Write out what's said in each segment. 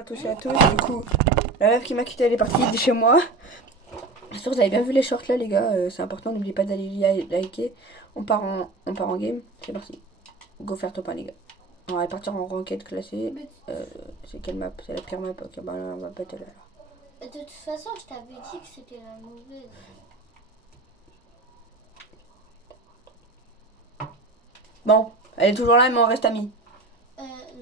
À tous et à tous, du coup, la meuf qui m'a quitté elle est partie de chez moi. J'espère que vous avez bien vu les shorts là les gars, c'est important, n'oubliez pas d'aller liker. On part en game, c'est parti. Go faire top 1 les gars. On va partir en requête classée. C'est quelle map? C'est la pire map, ok bah là, on va battre là. De toute façon je t'avais dit que c'était la mauvaise. Bon, elle est toujours là mais on reste amis.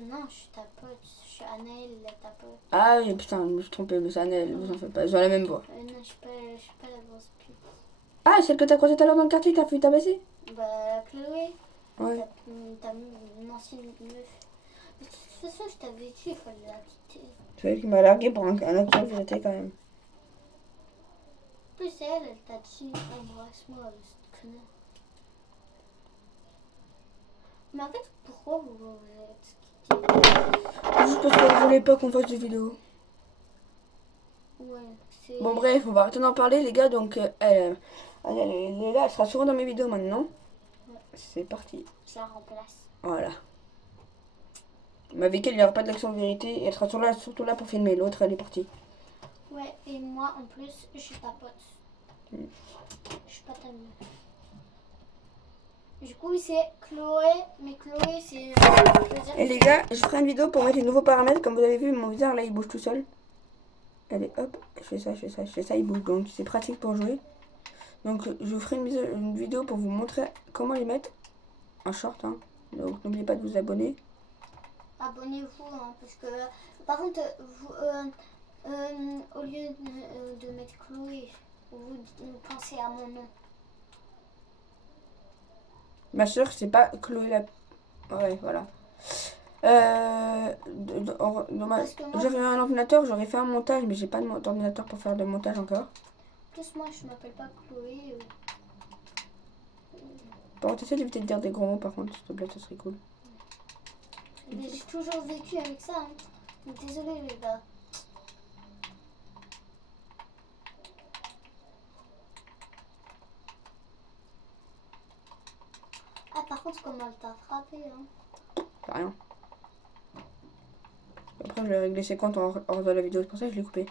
Non, je suis ta pote, je suis Anaël, ta pote. Ah oui putain, je me suis trompée, mais ça vous en faites pas, ils ont la même voix. Non, je suis pas la grosse pute. Ah, celle que t'as croisée tout à l'heure dans le quartier, t'as fait tabasser? Bah Chloé, Ouais. t'as une ancienne meuf. De toute façon je t'avais dit il fallait la quitter. C'est elle qui m'a largué pour un acteur de vérité quand même. En plus elle t'a dit embrasse-moi, cette connasse. Mais en fait pourquoi vous êtes quittés? Juste parce qu'elle voulait pas qu'on fasse de vidéo. Ouais, c'est... Bon bref, on va arrêter d'en parler les gars, donc elle est là, elle sera souvent dans mes vidéos maintenant. Ouais. C'est parti. Je la remplace. Voilà. Mais avec elle, il n'y aura pas d'action de vérité, et elle sera surtout là pour filmer. L'autre, elle est partie. Ouais, et moi en plus, je suis ta pote. Je suis pas ta meuf. Du coup, c'est Chloé, mais Chloé, c'est... Et les gars, je ferai une vidéo pour mettre les nouveaux paramètres. Comme vous avez vu, mon viseur là, il bouge tout seul. Allez, hop, je fais ça, il bouge. Donc c'est pratique pour jouer. Donc je vous ferai une vidéo pour vous montrer comment les mettre en short. Hein. Donc n'oubliez pas de vous abonner. Abonnez-vous, hein, parce que... Par contre, vous, au lieu de mettre Chloé, vous pensez à mon nom. Ma soeur, c'est pas Chloé la... Ouais, voilà. J'aurais un ordinateur, j'aurais fait un montage, mais j'ai pas d'ordinateur pour faire de montage encore. Plus moi, je m'appelle pas Chloé. Par contre, essaie d'éviter de dire des gros mots, par contre, s'il te plaît, ça serait cool. Mais j'ai toujours vécu avec ça. Hein. Désolée les gars. Ah, par contre, comment elle t'a frappé, hein. C'est rien. Après, je vais régler ses comptes hors de la vidéo, c'est pour ça que je l'ai coupé.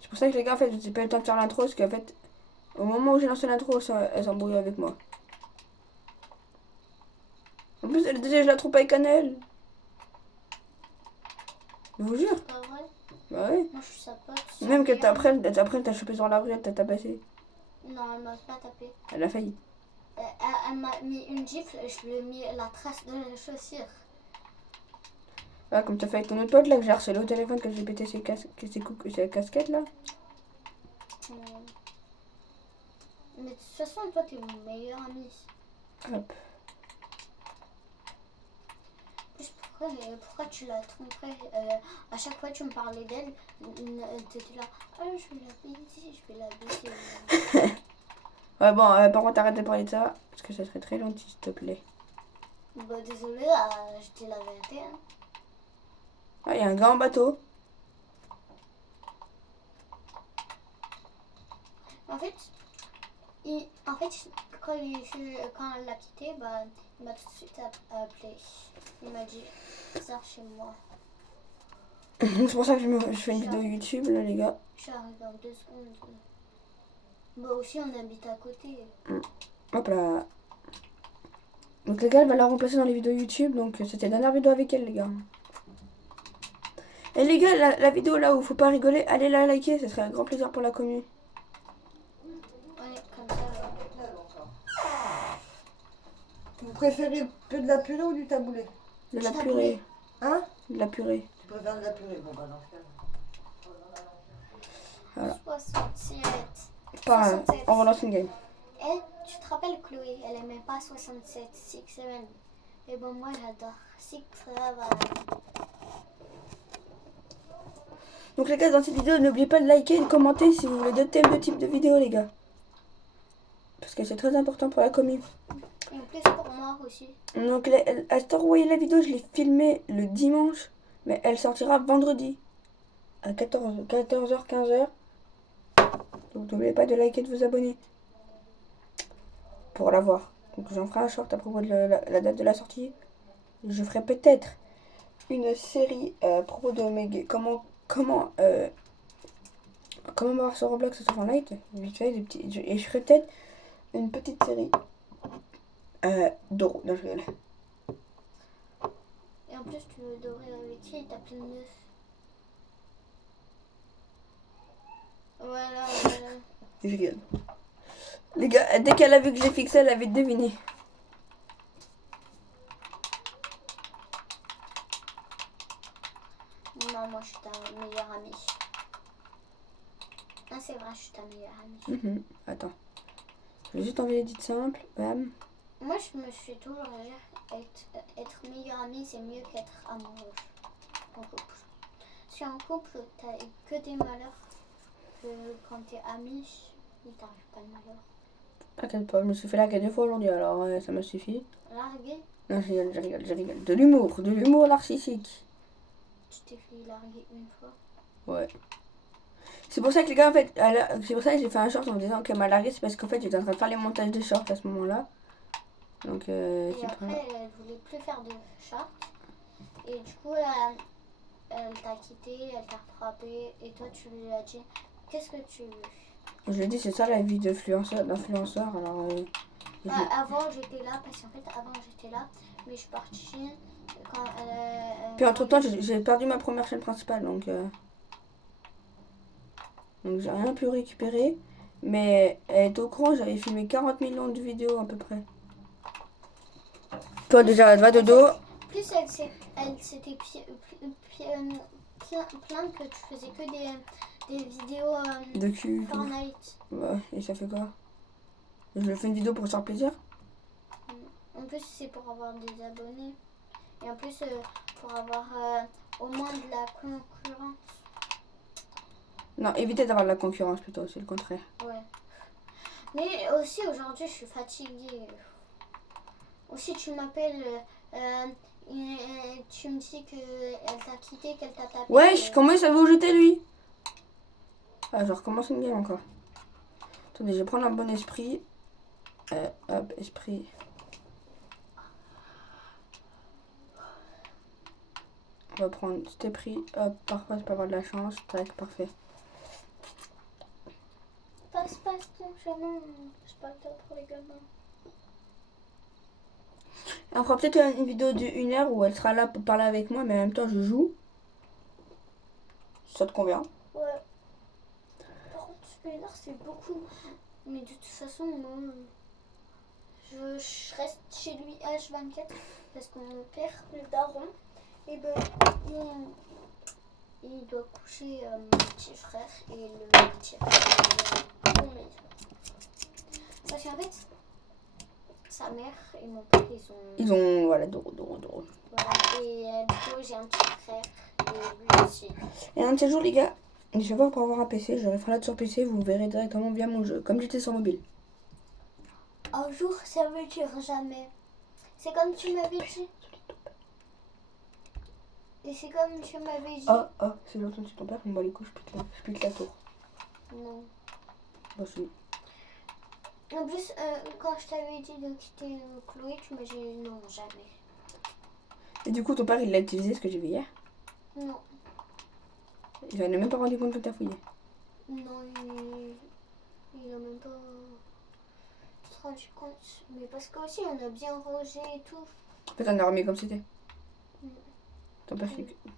C'est pour ça que les gars, en fait, j'ai pas eu le temps de faire l'intro, parce qu'en fait, au moment où j'ai lancé l'intro, elle s'embrouille avec moi. En plus, elle disait, je la trouve pas avec Annelle. Je vous jure. C'est pas vrai. Bah oui. Moi, je suis sa pote. Même qu'elle t'a après, elle t'a chopé sur la rue, elle t'a tabassé. Non, elle m'a pas tapé. Elle a failli. Elle m'a mis une gifle, je lui ai mis la trace de la chaussure. Ah, comme t'as fait avec ton autre pote là, que j'ai harcelé au téléphone, que j'ai pété ses casquettes là. Mais de toute façon, toi, t'es mon meilleur ami. Hop. Plus pourquoi tu la tromperais à chaque fois tu me parlais d'elle, t'étais là, ah je vais la baiser. Ouais, bon, par contre, arrête de parler de ça, parce que ça serait très gentil, s'il te plaît. Bah désolé, je dis la vérité. Hein. Ah, il y a un gars en bateau. En fait, quand elle l'a quitté, bah, il m'a tout de suite appelé. Il m'a dit, sors chez moi. C'est pour ça que je fais une vidéo YouTube, là, les gars. J'arrive dans 2 secondes. Bah aussi, on habite à côté. Hop là. Donc, les gars, elle va la remplacer dans les vidéos YouTube. Donc, c'était la dernière vidéo avec elle, les gars. Et les gars, la vidéo là où faut pas rigoler, allez la liker, ça serait un grand plaisir pour la commune. Ouais, comme ça. Vous préférez de la purée ou du taboulé? De la purée. Hein? De la purée. Tu préfères de la purée? Bon, bah, dans ce cas. Voilà. 67. Pas 67. on relance une game. Et tu te rappelles Chloé, elle aimait pas 67, 6 7. Et bon, moi j'adore 6 7. Donc les gars, dans cette vidéo, n'oubliez pas de liker et de commenter si vous voulez d'autres types de vidéos, les gars. Parce que c'est très important pour la commune. Et en plus pour moi aussi. Donc à cette heure où vous voyez la vidéo, je l'ai filmée le dimanche. Mais elle sortira vendredi. À 14h, 15h. Donc n'oubliez pas de liker et de vous abonner. Pour la voir. Donc j'en ferai un short à propos de la date de la sortie. Je ferai peut-être une série à propos de mes comment voir sur Roblox sur Fortnite, vite fait, et je ferai peut-être une petite série d'euros. Non, je rigole. Et en plus, tu veux dorer avec qui? T'as plein de neuf. Voilà. Je rigole. Les gars, dès qu'elle a vu que j'ai fixé, elle avait deviné. Non, moi, je suis ta meilleure amie. Ah, c'est vrai, je suis ta meilleure amie. Attends. Je vais juste envoyer des dites simples. Bam. Moi, je me suis toujours dit être meilleure amie, c'est mieux qu'être amoureuse en couple. Si en couple, t'as que des malheurs, que quand t'es amie, il t'arrive pas de malheur. T'inquiète pas, je me suis fait larguer 2 fois aujourd'hui, alors ça me suffit. Larguer? Non, je rigole. De l'humour narcissique. Tu t'es fait larguer une fois? Ouais. C'est pour ça que les gars, en fait, c'est pour ça que j'ai fait un short en me disant qu'elle m'a largué, c'est parce qu'en fait, j'étais en train de faire les montages de shorts à ce moment-là. Donc, et après, elle voulait plus faire de shorts. Et du coup, elle t'a quitté, elle t'a frappé, et toi, tu lui as dit, qu'est-ce que tu veux? Je lui ai dit, c'est ça la vie d'influenceur, alors... Avant, j'étais là, parce qu'en fait, avant, j'étais là, mais je suis partie quand elle... Puis entre-temps, j'ai perdu ma première chaîne principale, donc j'ai rien pu récupérer. Mais elle est au courant, j'avais filmé 40 millions de vidéos à peu près. Toi déjà, va dodo. Plus elle s'était plainte que tu faisais que des vidéos De cul. Fortnite. Ouais, et ça fait quoi? Je fais une vidéo pour se faire plaisir? En plus, c'est pour avoir des abonnés. Et en plus, pour avoir au moins de la concurrence. Non, évitez d'avoir de la concurrence plutôt, c'est le contraire. Ouais. Mais aussi, aujourd'hui, je suis fatiguée. Aussi, tu m'appelles, tu me dis qu'elle t'a quitté, qu'elle t'a tapé. Wesh, comment il savait où j'étais lui? Ah, je recommence une game encore. Attendez, je vais prendre un bon esprit. Hop, esprit. On va prendre cet esprit. Hop, parfois c'est pas avoir de la chance. Tac, parfait. Passe ton chemin. C'est pas le temps pour les gamins. On fera peut-être une vidéo de 1 heure où elle sera là pour parler avec moi, mais en même temps je joue. Ça te convient? Ouais. Par contre, 1 heure c'est beaucoup. Mais de toute façon, moi, je reste chez lui H24 parce que mon père, le daron, et ben, il doit coucher mon petit frère et le petit frère. Parce qu'en fait, sa mère et mon père, ils ont voilà, drôle. Voilà, et du coup, j'ai un petit frère et lui aussi. Et un de ces jours, les gars, je vais voir pour avoir un PC. Je vais faire là sur PC, vous verrez directement via mon jeu, comme j'étais sur mobile. Un jour, ça veut dire jamais. C'est comme tu m'avais dit. Et c'est comme tu m'avais dit. Ah, c'est l'autre de ton père, on va les coups, je pique la tour. Non. Bah, si. En plus, quand je t'avais dit de quitter Chloé, tu m'as dit non, jamais. Et du coup, ton père, il l'a utilisé ce que j'ai vu hier? Non. Il n'a même pas rendu compte que t'as fouillé? Non, il n'a même pas rendu compte. Mais parce qu'aussi, on a bien rangé et tout. En fait, on a remis comme c'était. Mm.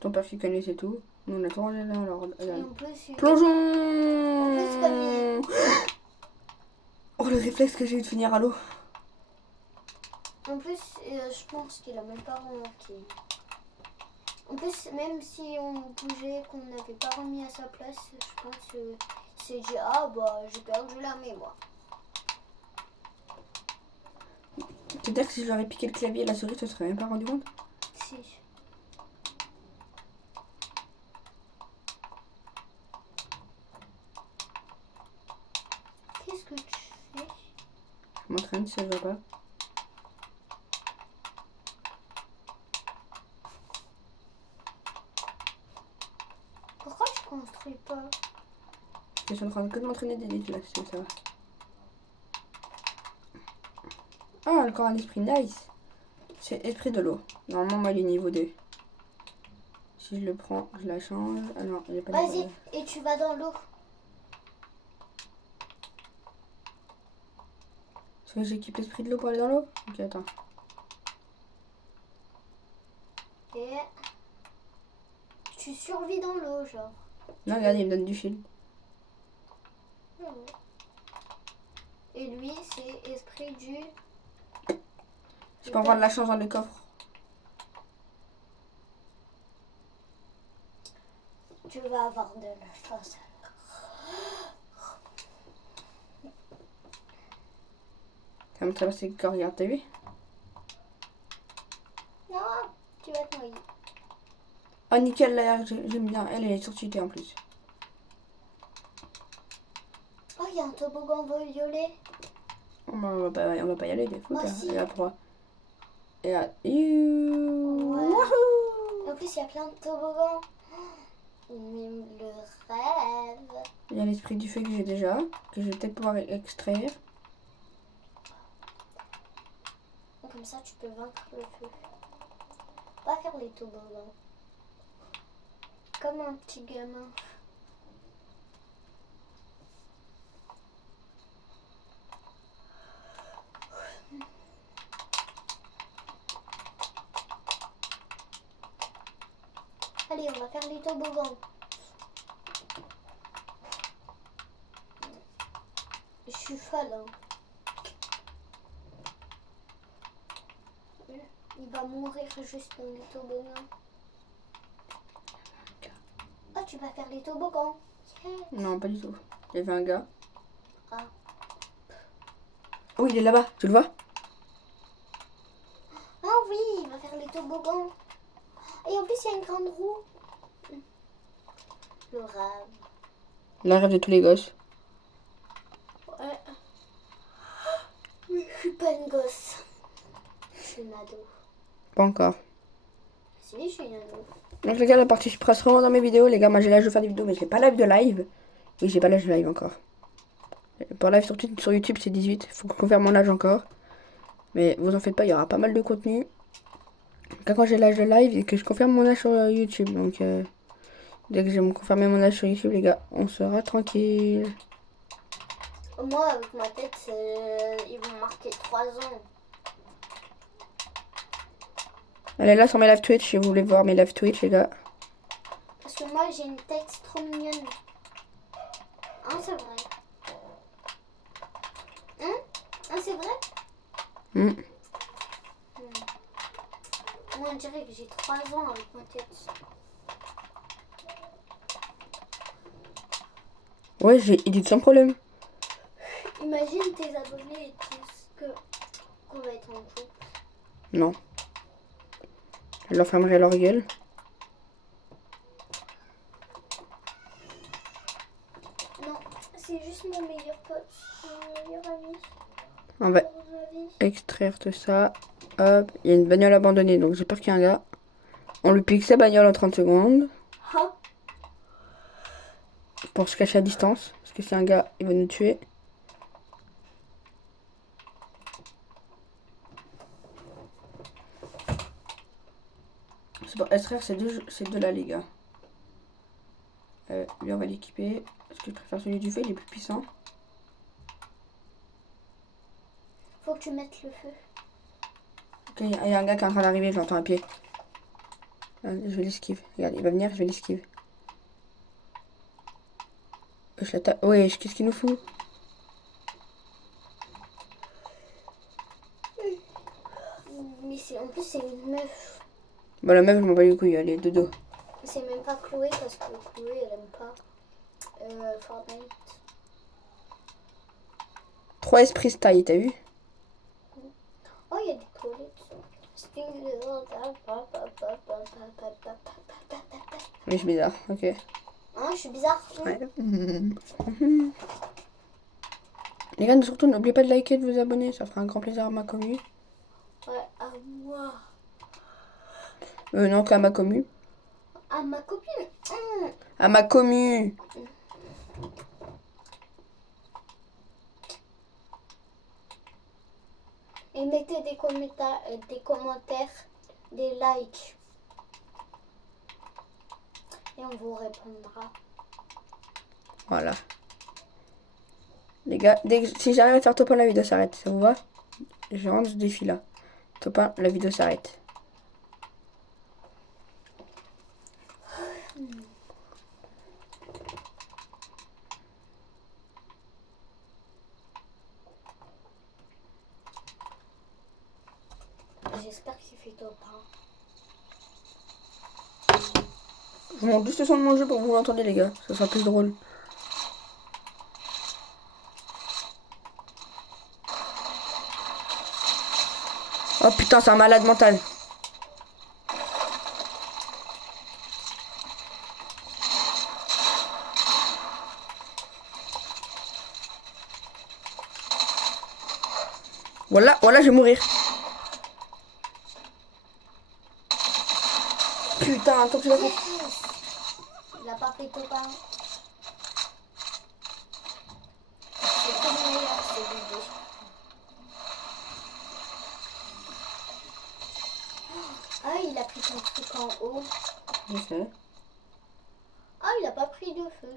Ton père qui connaissait tout. Nous, on a tout rangé là, alors... Et en plus, Plongeons! En plus, comme Oh, le réflexe que j'ai eu de finir à l'eau. En plus, je pense qu'il a même pas remarqué. En plus, même si on bougeait, qu'on n'avait pas remis à sa place, je pense qu'il s'est dit ah bah j'ai perdu la mémoire. C'est-à-dire que si j'aurais piqué le clavier et la souris, tu ne serais même pas rendu compte? Si. Qu'est-ce que tu fais? Je m'entraîne si je vois pas. Pourquoi tu construis pas? Je suis en train de m'entraîner des là, si ça va. Ah, encore un esprit nice. C'est esprit de l'eau. Normalement, moi, il est niveau 2. Si je le prends, je la change. Ah non, il est pas Vas-y, et tu vas dans l'eau. Est-ce que j'équipe l'esprit de l'eau pour aller dans l'eau? Ok, attends. Et tu survis dans l'eau, genre. Non, regarde, il me donne du shield. Et lui, c'est esprit du... Je peux avoir de la chance dans le coffre. Tu vas avoir de la chance. Ça me traverse le corps, regarde, t'as vu? Non, tu vas te noyer. Oh, nickel, là, j'aime bien. Elle est surtitée en plus. Oh, il y a un toboggan violet. On va pas y aller, des fous. Oh, si. Et à 3. Et à... Ouais. Wouhou. En plus, il y a plein de toboggans. Même le rêve. Il y a l'esprit du feu que j'ai déjà, que je vais peut-être pouvoir extraire. Comme ça, tu peux vaincre le feu. Va faire les toboggans. Comme un petit gamin. Allez, on va faire les toboggans. Je suis folle, hein. Il va mourir juste dans les toboggans. Ah, tu vas faire les toboggans. Yeah. Non, pas du tout. Il y avait un gars. Ah. Oh, il est là-bas, tu le vois? Ah oui, il va faire les toboggans. Et en plus, il y a une grande roue. Le rêve. La rêve de tous les gosses. Ouais. Mais je suis pas une gosse. Je suis une ado. Pas encore. Si, je suis une ado. Donc les gars, la participera vraiment dans mes vidéos. Les gars, moi j'ai l'âge de faire des vidéos, mais j'ai pas l'âge de live. Oui, j'ai pas l'âge de live encore. Pour live sur YouTube, c'est 18. Faut que je confirme mon âge encore. Mais vous en faites pas, il y aura pas mal de contenu. Quand j'ai l'âge de live et que je confirme mon âge sur YouTube. Donc dès que j'ai confirmé mon âge sur YouTube, les gars, on sera tranquille. Moi, avec ma tête, ils vont marquer 3 ans. Allez, là sur mes live Twitch, si vous voulez voir mes live Twitch, les gars. Parce que moi, j'ai une tête trop mignonne. Hein, c'est vrai. Hein, c'est vrai. Mm. Moi, on dirait que j'ai 3 ans avec ma tête. Ouais, j'ai dit sans problème. Imagine tes abonnés et tout qu'on va être en couple. Non. Je leur fermerai leur gueule. Non, c'est juste mon meilleur pote, mon meilleur ami. On va extraire tout ça. Hop, il y a une bagnole abandonnée, donc j'ai peur qu'il y ait un gars. On lui pique sa bagnole en 30 secondes. Ah. Pour se cacher à distance. Parce que si un gars, il va nous tuer. C'est pour extraire ces deux là, les gars. Lui, on va l'équiper. Parce que je préfère celui du feu, il est plus puissant. Faut que tu mettes le feu. Ok, il y a un gars qui est en train d'arriver, je l'entends à pied. Je vais l'esquive. Regarde, il va venir, je vais l'esquive. Je l'attaque. Ouais, qu'est-ce qu'il nous fout? Mais en plus, c'est une meuf. Bon, la meuf, je m'en bats les couilles, elle est de dos. C'est même pas Chloé parce que Chloé, elle aime pas Fortnite. 3 esprits style, t'as vu? Oh, il y a des toilettes. Oui, je suis bizarre, ok. Hein, je suis bizarre. Ouais. Les gars, surtout, n'oubliez pas de liker et de vous abonner, ça fera un grand plaisir à ma commu. Ouais, à moi. Non, qu'à ma commu. À ma copine. À ma commu. Et mettez des commentaires, des likes. Et on vous répondra. Voilà. Les gars, si j'arrive à faire top 1, la vidéo s'arrête. Ça vous va? Je rentre ce défi là. Top 1, la vidéo s'arrête. J'espère qu'il fait top 1. Je vous montre juste le son de mon jeu pour que vous l'entendez, les gars. Ça sera plus drôle. Oh putain, c'est un malade mental. Voilà, voilà, je vais mourir. Putain, attends que je la fasse. Il a pas fait top 1. C'est comme meilleur, c'est l'idée. Ah, il a pris son truc en haut. Je sais. Ah, il a pas pris de feu.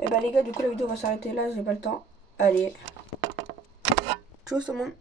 Et bah les gars, du coup la vidéo va s'arrêter là, j'ai pas le temps. Allez. Tchuss tout le monde.